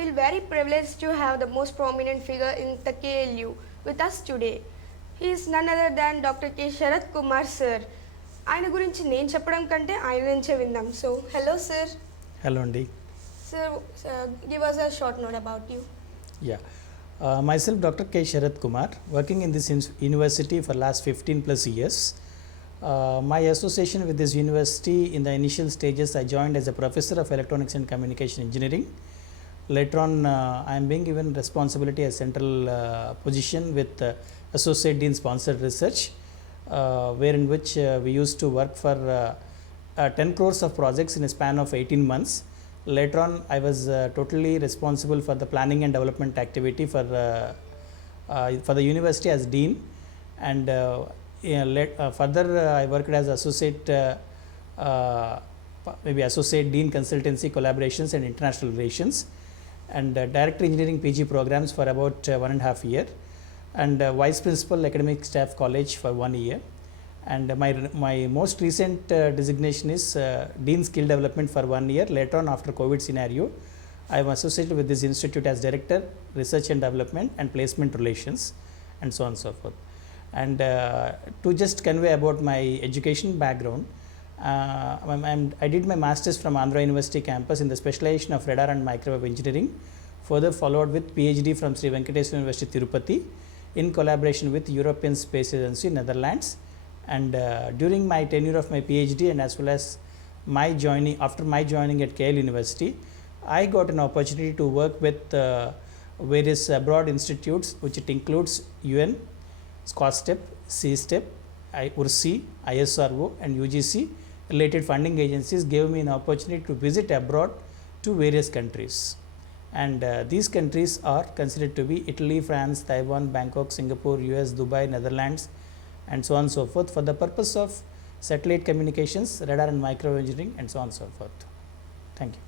feel very privileged to have the most prominent figure in the KLU with us today. He is none other than Dr.K.Sarat Kumar sir. ఆయన గురించి నేను చెప్పడం కంటే ఆయన నుంచే విందాం. So, hello sir. Hello Andy. Sir, give us a short note about you. Yeah. Myself Dr. K.Sarat Kumar, working in this university for last 15 plus years. My association with this university, in the initial stages I joined as a professor of electronics and communication engineering. Later on I am being given responsibility as central position with associate dean sponsored research, wherein which we used to work for 10 crores of projects in a span of 18 months. Later on I was totally responsible for the planning and development activity for the university as dean, and further I worked as associate maybe associate dean consultancy collaborations and international relations, and director engineering PG programs for about 1.5 years, and vice principal academic staff college for 1 year. And my most recent designation is dean skill development for 1 year. Later on, after COVID scenario, I am associated with this institute as director research and development and placement relations, and so on and so forth. And to just convey about my education background, I did my masters from Andhra University campus in the specialization of radar and microwave engineering, further followed with PhD from Sri Venkateswara University Tirupati in collaboration with European Space Agency Netherlands. And during my tenure of my PhD and as well as after my joining at KL University, I got an opportunity to work with various abroad institutes, which it includes UN, SCOSTEP, CSTEP, URSI, ISRO and UGC related funding agencies gave me an opportunity to visit abroad to various countries. And these countries are considered to be Italy, France, Taiwan, Bangkok, Singapore, US, Dubai, Netherlands, and so on and so forth, for the purpose of satellite communications, radar and microwave engineering, and so on and so forth. Thank you.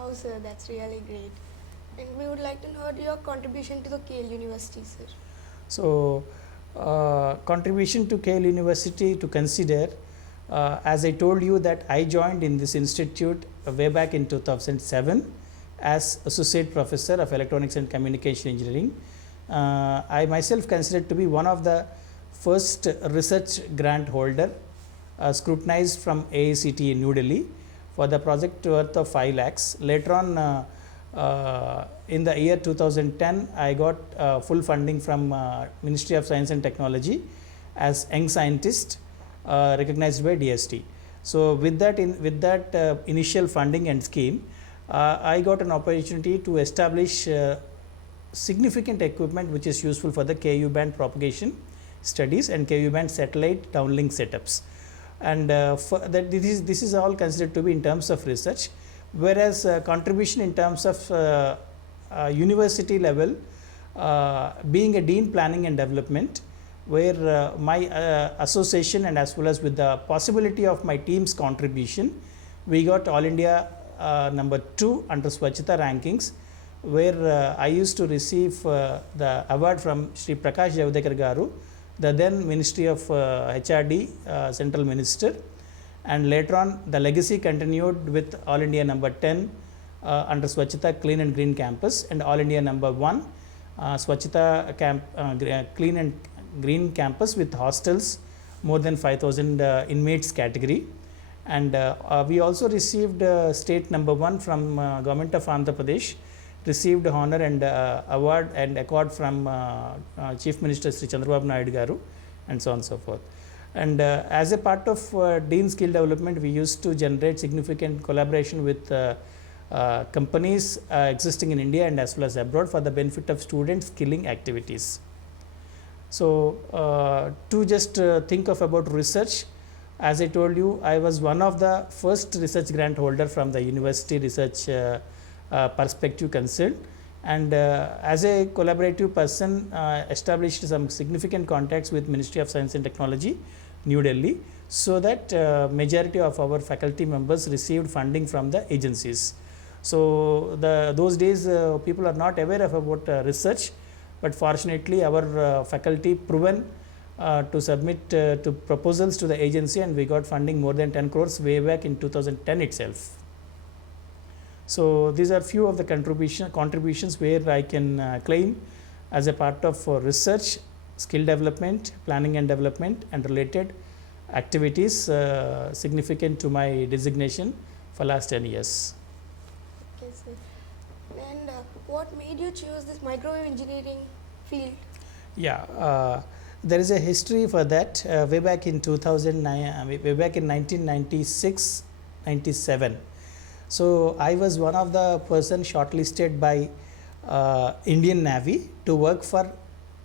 Oh sir, that's really great. And we would like to know your contribution to the KL University, sir. So, contribution to KL University to consider, as I told you that I joined in this institute way back in 2007 as associate professor of electronics and communication engineering. I myself considered to be one of the first research grant holder scrutinized from AICT in New Delhi for the project worth of 5 lakhs. Later on in the year 2010, I got full funding from Ministry of Science and Technology as young scientist recognized by DST. So with that initial funding and scheme, I got an opportunity to establish significant equipment which is useful for the KU band propagation studies and KU band satellite downlink setups, and this is all considered to be in terms of research, whereas contribution in terms of university level, being a dean planning and development, where my association and as well as with the possibility of my team's contribution, we got All India number 2 under Swachhata rankings, where I used to receive the award from Sri Prakash Javadekar Garu, the then Ministry of HRD Central Minister, and later on the legacy continued with All India number 10 under Swachhata Clean and Green Campus, and All India number 1 Swachhata Clean and Green Campus with hostels more than 5,000 inmates category. And we also received state number 1 from Government of Andhra Pradesh, received honor and award and accord from Chief Minister Sri Chandrababu Naidu Garu, and so on and so forth. And as a part of Dean Skill Development, we used to generate significant collaboration with companies existing in India and as well as abroad for the benefit of students' skilling activities. So to just think of about research, as I told you, I was one of the first research grant holder from the university research perspective concerned, and as a collaborative person established some significant contacts with Ministry of Science and Technology, New Delhi, so that majority of our faculty members received funding from the agencies. So those days people are not aware of about research, but fortunately our faculty proven to submit to proposals to the agency, and we got funding more than 10 crores way back in 2010 itself. So these are few of the contributions where I can claim as a part of research, skill development, planning and development, and related activities significant to my designation for last 10 years. Okay, sir. And what made you choose this microwave engineering field? Yeah, there is a history for that. Way back in 2009, way back in 1996, 97. So I was one of the person shortlisted by Indian Navy to work for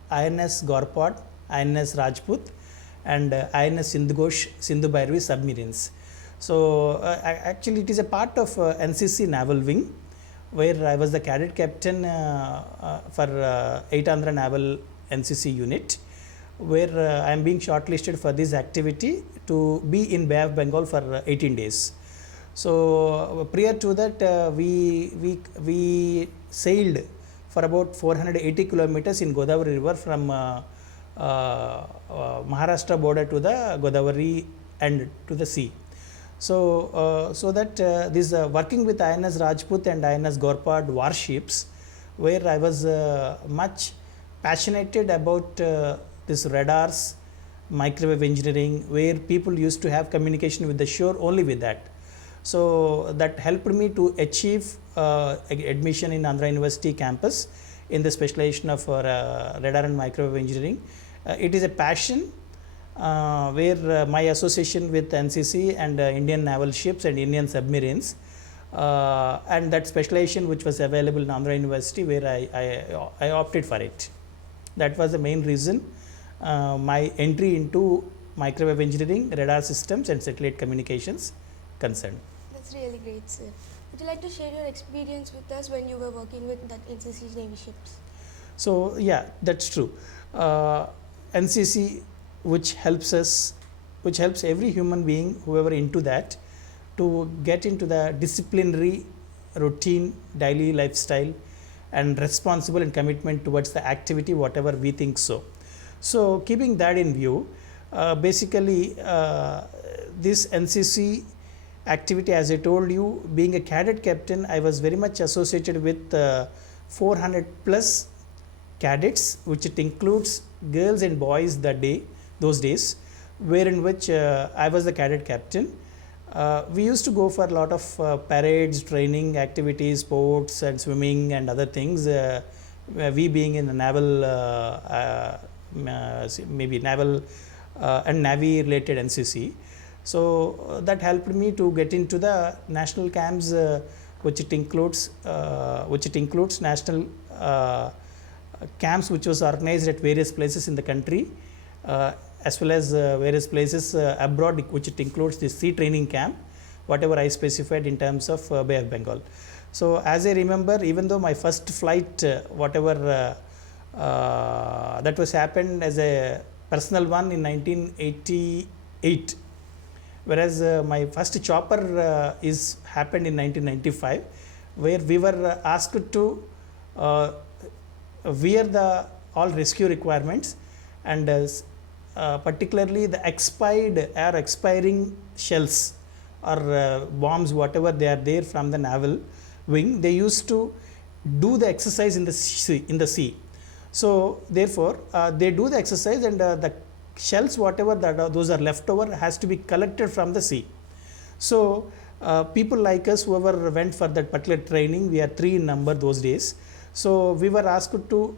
INS Gorpod, INS Rajput, and INS Sindhu Bhairavi submarines. So actually, it is a part of NCC Naval Wing, where I was the cadet captain for 8 Andhra Naval NCC unit, where I am being shortlisted for this activity to be in Bay of Bengal for 18 days. So prior to that, we sailed for about 480 kilometers in Godavari River from Maharashtra border to the Godavari and to the sea. So, so that this working with INS Rajput and INS Gorpad warships, where I was much passionate about this radars, microwave engineering, where people used to have communication with the shore only with that. So that helped me to achieve admission in Andhra University campus in the specialization of radar and microwave engineering. It is a passion where my association with NCC and Indian naval ships and Indian submarines and that specialization which was available in Andhra University, where I opted for it. That was the main reason my entry into microwave engineering, radar systems and satellite communications concerned. That's really great, sir. Would you like to share your experience with us when you were working with that NCC Navy ships? So yeah, that's true. NCC, which helps every human being, whoever into that, to get into the disciplinary routine, daily lifestyle, and responsible and commitment towards the activity, whatever we think so. So keeping that in view, basically this NCC activity, as I told you, being a cadet captain, I was very much associated with 400 plus cadets, which it includes girls and boys those days, where in which I was the cadet captain. We used to go for a lot of parades, training activities, sports and swimming and other things. We being in the naval, maybe naval and navy related NCC. So that helped me to get into the national camps, which it includes national camps which was organized at various places in the country, as well as various places abroad, which it includes the sea training camp, whatever I specified in terms of Bay of Bengal. So as I remember, even though my first flight, whatever that was happened as a personal one in 1988, whereas my first chopper is happened in 1995, where we were asked to wear the all rescue requirements, and particularly the expiring shells or bombs, whatever they are there from the naval wing, they used to do the exercise in the sea. So therefore they do the exercise, and the shells, whatever those are left over, has to be collected from the sea. So people like us, whoever went for that particular training, we are 3 in number those days. So we were asked to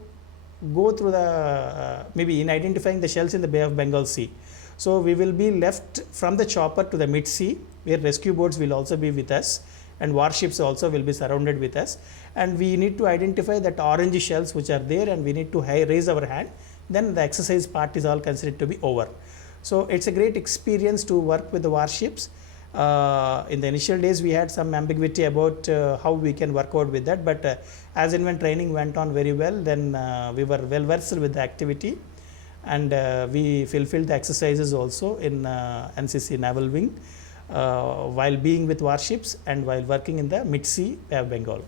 go through the maybe in identifying the shells in the Bay of Bengal Sea. So we will be left from the chopper to the mid sea, where rescue boats will also be with us, and warships also will be surrounded with us, and we need to identify that orange shells which are there, and we need to raise our hand. Then the exercise part is all considered to be over. So it's a great experience to work with the warships. In the initial days we had some ambiguity about how we can work out with that, but as and when training went on very well, then we were well versed with the activity, and we fulfilled the exercises also in NCC Naval Wing while being with warships and while working in the mid-sea Bay of Bengal.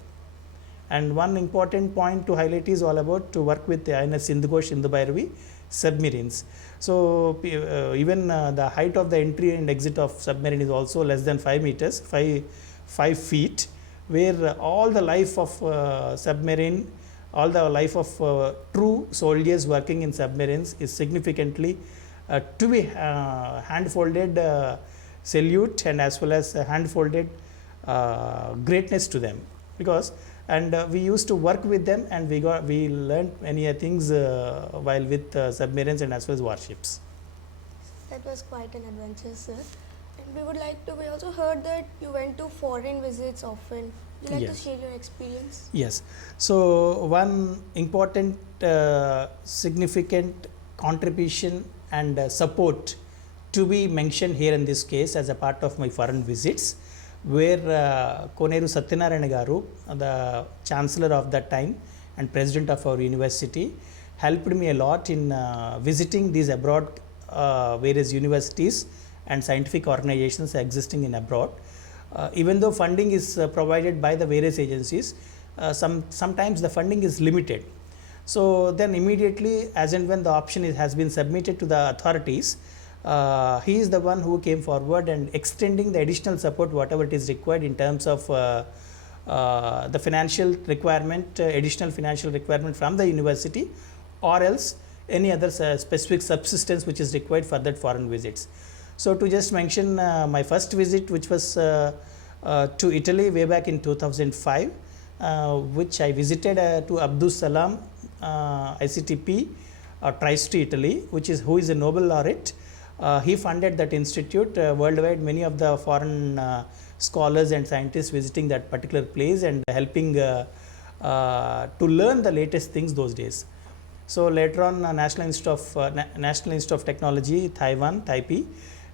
And one important point to highlight is all about to work with the INS Sindhu Bhairavi submarines. So even the height of the entry and exit of submarine is also less than 5 meters, 5 feet. where all the life of submarine, all the life of true soldiers working in submarines is significantly to be hand-folded salute, and as well as hand-folded greatness to them, because we used to work with them, and we learned many things while with submarines and as well as warships. That was quite an adventure, sir. And we would like to, we also heard that you went to foreign visits often. Would you like Yes. to share your experience? Yes. So one important significant contribution and support to be mentioned here in this case as a part of my foreign visits, where Koneru Satyanarayana Garu, the chancellor of that time and president of our university, helped me a lot in visiting these abroad various universities and scientific organizations existing in abroad. Even though funding is provided by the various agencies, sometimes the funding is limited. So then immediately, as and when the option has been submitted to the authorities, he is the one who came forward and extending the additional support whatever it is required in terms of the financial requirement, additional financial requirement from the university, or else any other specific subsistence which is required for that foreign visits. So to just mention my first visit, which was to Italy way back in 2005, which I visited to Abdus Salam ICTP Trieste, Italy, who is a Nobel laureate. He funded that institute worldwide. Many of the foreign scholars and scientists visiting that particular place and helping to learn the latest things those days. So later on, National Institute of Technology, Taiwan, Taipei,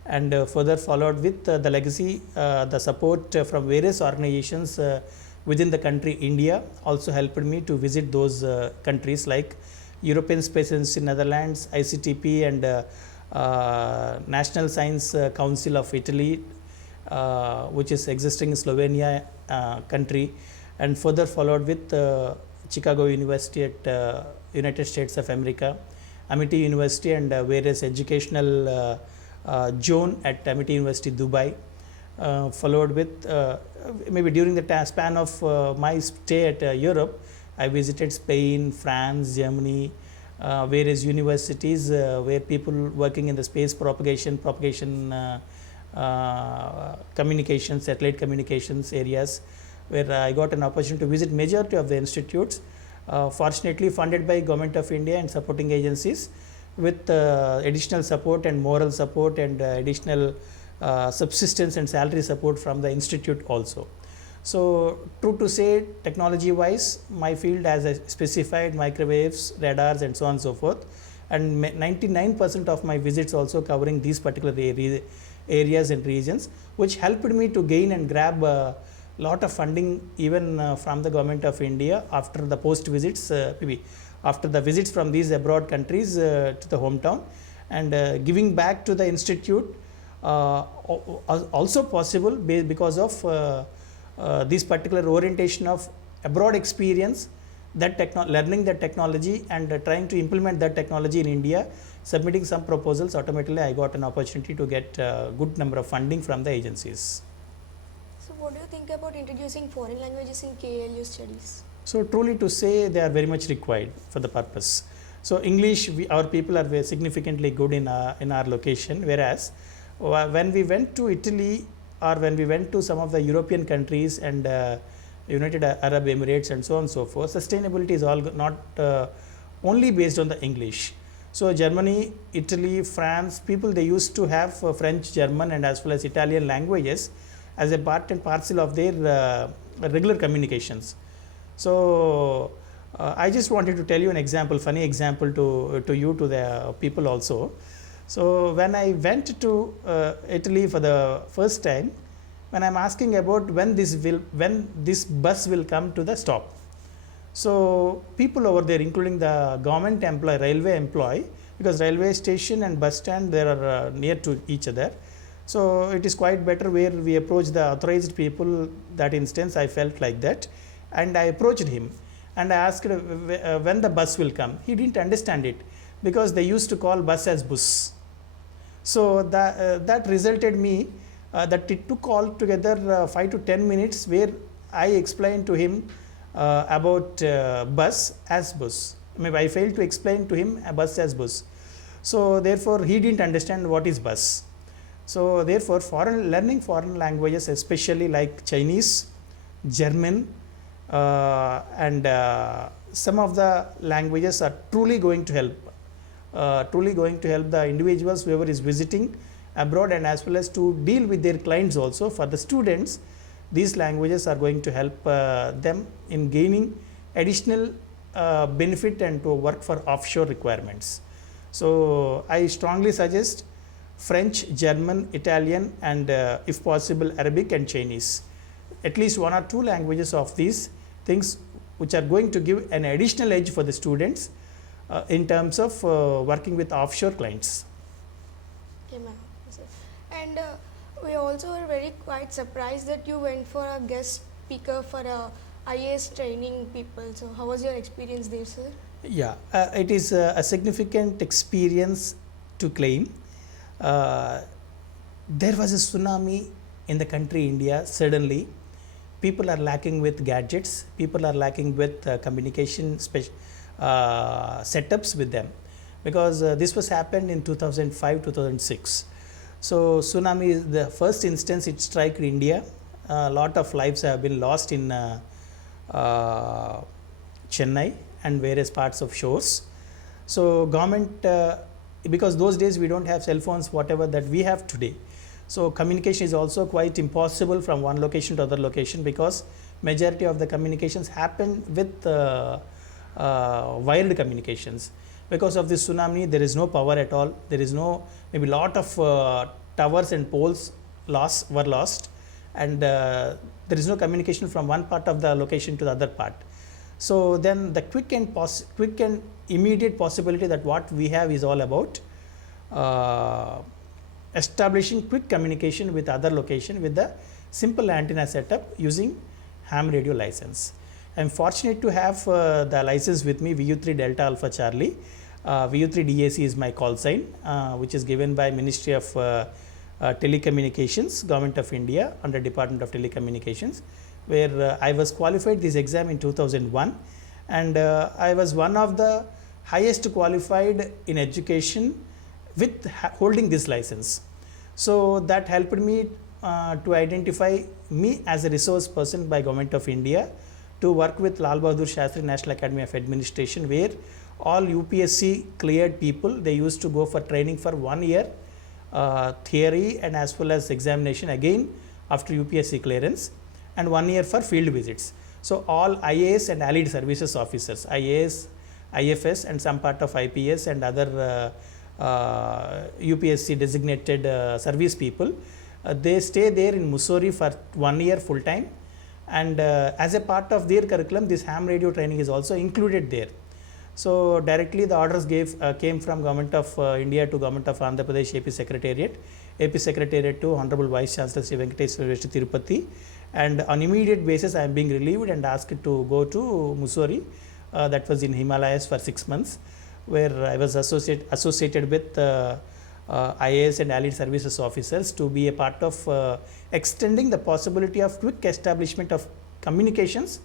and further followed with the legacy, the support from various organizations within the country. India also helped me to visit those countries like European Space Agency, Netherlands, ICTP, and National Science Council of Italy, which is existing in Slovenia country, and further followed with Chicago University at United States of America, Amity University, and various educational zone at Amity University, Dubai, followed with maybe during the span of my stay at Europe, I visited Spain, France, Germany, various universities where people working in the space propagation communications, satellite communications areas, where I got an opportunity to visit majority of the institutes, fortunately funded by Government of India and supporting agencies, with additional support and moral support and additional subsistence and salary support from the institute also. So true to say, technology wise, my field, as I specified, microwaves, radars, and so on and so forth, and 99% of my visits also covering these particular areas and regions, which helped me to gain and grab a lot of funding even from the Government of India after the post visits, maybe after the visits from these abroad countries to the hometown, and giving back to the institute also possible because of this particular orientation of abroad experience, that learning that technology and trying to implement that technology in India, submitting some proposals. Automatically I got an opportunity to get a good number of funding from the agencies. So what do you think about introducing foreign languages in KLU studies? So truly to say, they are very much required for the purpose. So English, our people are very significantly good in our location, whereas when we went to Italy or when we went to some of the European countries and United Arab Emirates and so on and so forth, sustainability is all not only based on the English. So Germany, Italy, France, people, they used to have French, German, and as well as Italian languages as a part and parcel of their regular communications. So I just wanted to tell you an example, funny example to you, to the people also. So when I went to Italy for the first time, when I'm asking about when this bus will come to the stop, so people over there, including the government employee, railway employee, because railway station and bus stand, they are near to each other. So it is quite better where we approach the authorized people. That instance, I felt like that, and I approached him and I asked when the bus will come. He didn't understand it because they used to call bus as bus. So that resulted me that it took altogether 5 to 10 minutes, where I explained to him about bus as bus. Maybe I failed to explain to him a bus as bus. So therefore, he didn't understand what is bus. So therefore, learning foreign languages, especially like Chinese, German, and some of the languages are truly going to help. Truly going to help the individuals whoever is visiting abroad, and as well as to deal with their clients also. For the students, these languages are going to help them in gaining additional benefit and to work for offshore requirements. So I strongly suggest French, German, Italian, and if possible Arabic and Chinese. At least 1 or 2 languages of these things which are going to give an additional edge for the students in terms of working with offshore clients. Okay, ma'am. And we also were very quite surprised that you went for a guest speaker for IAS training people. So how was your experience there, sir? Yeah, it is a significant experience to claim. There was a tsunami in the country India suddenly. People are lacking with gadgets, people are lacking with communication setups with them, because this was happened in 2005-2006. So tsunami is the first instance it struck India. A lot of lives have been lost in Chennai and various parts of shores. So government, because those days we don't have cell phones whatever that we have today, so communication is also quite impossible from one location to other location, because majority of the communications happen with wired communications. Because of this tsunami, there is no power at all. There is no, maybe lot of towers and poles were lost, and there is no communication from one part of the location to the other part. So then the quick and immediate possibility that what we have is all about establishing quick communication with other location with the simple antenna setup using ham radio license. I am fortunate to have the license with me, VU3 Delta Alpha Charlie. VU3 DAC is my call sign, which is given by Ministry of Telecommunications, Government of India, under Department of Telecommunications, where I was qualified this exam in 2001, and I was one of the highest qualified in education with holding this license. So that helped me to identify me as a resource person by Government of India to work with Lal Bahadur Shastri National Academy of Administration, where all UPSC cleared people, they used to go for training for 1 year, theory and as well as examination again after UPSC clearance, and 1 year for field visits. So all IAS and allied services officers, IAS, IFS and some part of IPS and other UPSC designated service people, they stay there in Mussoorie for 1 year full time, and as a part of their curriculum this ham radio training is also included there. So directly the orders came from Government of India to Government of Andhra Pradesh AP Secretariat to Honorable Vice Chancellor Sri Venkateswara University Tirupati, and on immediate basis I am being relieved and asked to go to Mussoorie, that was in Himalayas for 6 months, where I was associated with IAS and allied services officers to be a part of extending the possibility of quick establishment of communications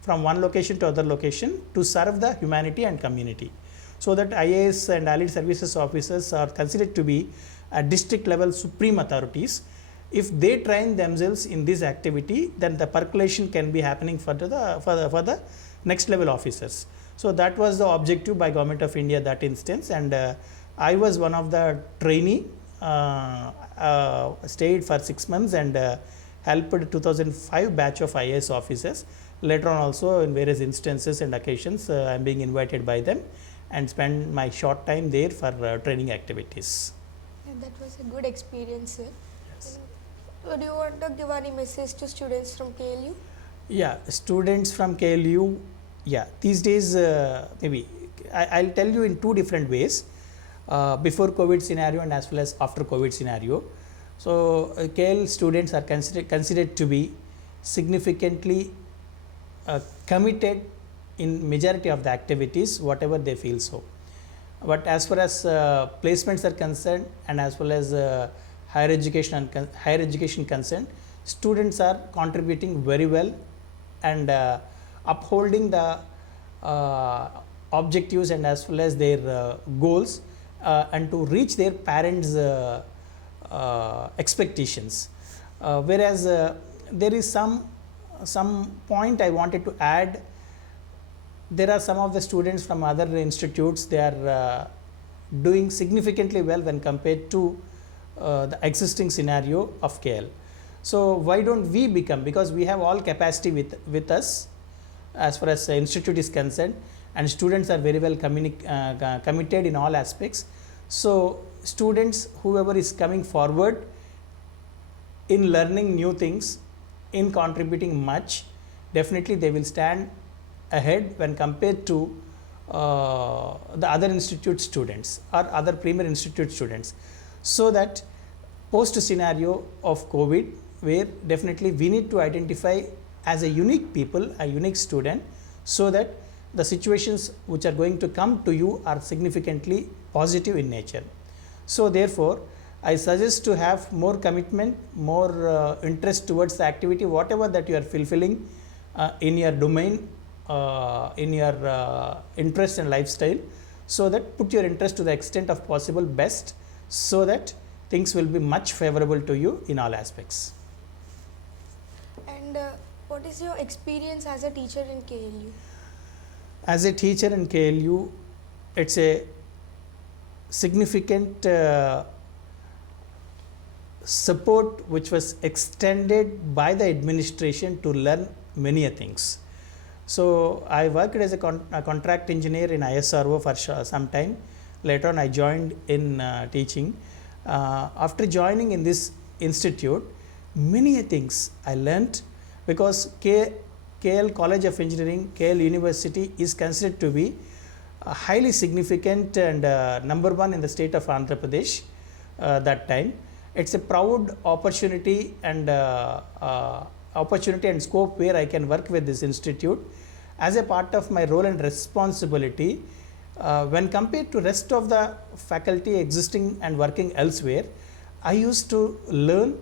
from one location to other location to serve the humanity and community. So that IAS and allied services officers are considered to be district level supreme authorities. If they train themselves in this activity, then the percolation can be happening for the next level officers. So that was the objective by Government of India that instance, and I was one of the trainee, stayed for 6 months and helped 2005 batch of IAS officers. Later on also in various instances and occasions I am being invited by them and spend my short time there for training activities. Yeah, that was a good experience, sir. Yes. Do you want to give any message to students from KLU? Yeah, students from KLU, yeah, these days maybe I'll tell you in 2 different ways, before COVID scenario and as well as after COVID scenario. So KL students are considered to be significantly committed in majority of the activities whatever they feel so. But as far as placements are concerned and as well as higher education concerned, students are contributing very well and upholding the objectives and as well as their goals and to reach their parents' expectations. Whereas there is some point I wanted to add. There are some of the students from other institutes, they are doing significantly well when compared to the existing scenario of KL. So why don't we become, because we have all capacity with us as far as the institute is concerned, and students are very well committed in all aspects. So students, whoever is coming forward in learning new things, in contributing much, definitely they will stand ahead when compared to the other institute students or other premier institute students. So that post scenario of COVID, where definitely we need to identify as a unique people, a unique student, so that the situations which are going to come to you are significantly positive in nature. So therefore, I suggest to have more commitment, more interest towards the activity, whatever that you are fulfilling in your domain, in your interest and lifestyle, so that put your interest to the extent of possible best, so that things will be much favorable to you in all aspects. And what is your experience as a teacher in KLU? As a teacher in KLU, it's a significant support which was extended by the administration to learn many things. So I worked as a contract engineer in ISRO for some time. Later on I joined in teaching. After joining in this institute, many things I learnt, because KL College of Engineering, KL University is considered to be highly significant and number one in the state of Andhra Pradesh that time. It's a proud opportunity and scope where I can work with this institute as a part of my role and responsibility. When compared to rest of the faculty existing and working elsewhere, I used to learn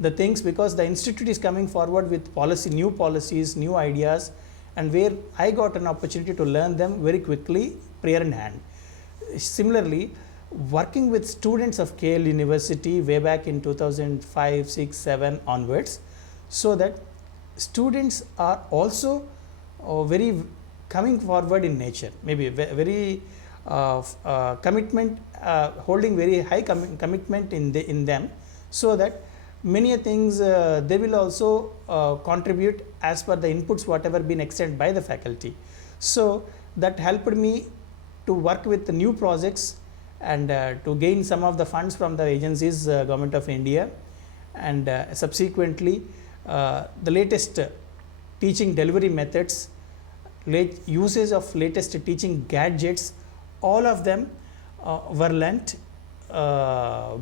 the things, because the institute is coming forward with new policies, new ideas, and where I got an opportunity to learn them very quickly, prayer in hand. Similarly, working with students of KL University way back in 2005, 6, 7 onwards, so that students are also very coming forward in nature, maybe very commitment, holding very high commitment in them, so that many things they will also contribute as per the inputs whatever been extended by the faculty. So that helped me to work with the new projects and to gain some of the funds from the agencies, Government of India, and subsequently the latest teaching delivery methods, uses of latest teaching gadgets, all of them were learnt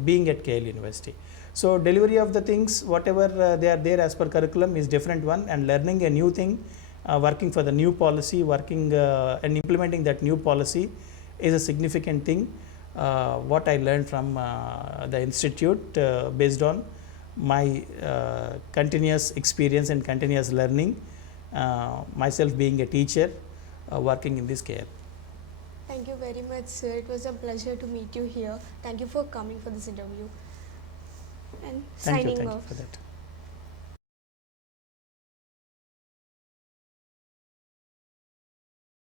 being at KL University. So delivery of the things, whatever they are there as per curriculum, is different one, and learning a new thing, working for the new policy, working and implementing that new policy is a significant thing. What I learned from the institute based on my continuous experience and continuous learning, myself being a teacher working in this care. Thank you very much, sir. It was a pleasure to meet you here. Thank you for coming for this interview. And Thank you signing off. for that.